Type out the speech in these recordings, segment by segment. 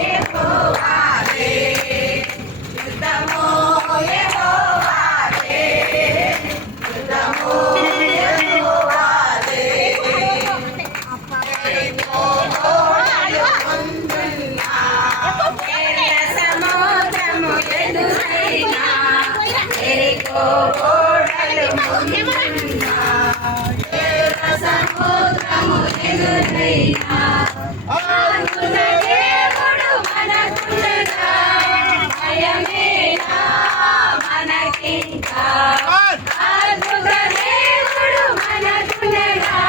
యెహోవాదే యుద్ధము యెహోవాదే యుద్ధము యెహోవాదే యెరికో గోడలు ముందున్నా ఎర్ర సముద్రము ఎదురైనా యెరికో గోడలు ముందున్నా ఎర్ర సముద్రము ఎదురైనా ఆదున దేవుడు మనకుండగా భయమేనా మనకింకా అద్భుత దేవుడు మనకుండగా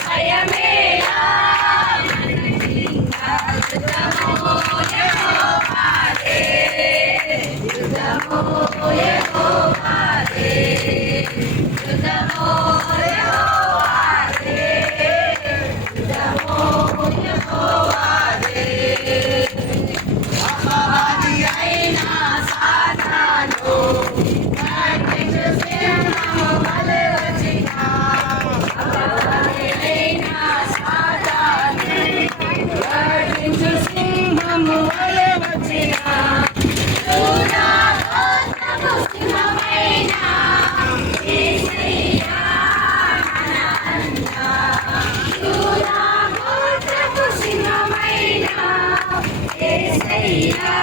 భయమేనా మనకింకా యుద్ధము యెహోవాదే యుద్ధము యెహోవాదే యుద్ధము యెహోవాదే యుద్ధము యెహోవాదే అపవాది అయిన సాతాను గర్జించు సింహము వలె వచ్చినా అపవాది అయిన సాతాను గర్జించు సింహము వలె వచ్చినా యూదా గోత్రపు సింహమైన యేసయ్యా మన అన్న యూదా గోత్రపు సింహమైన యేసయ్యా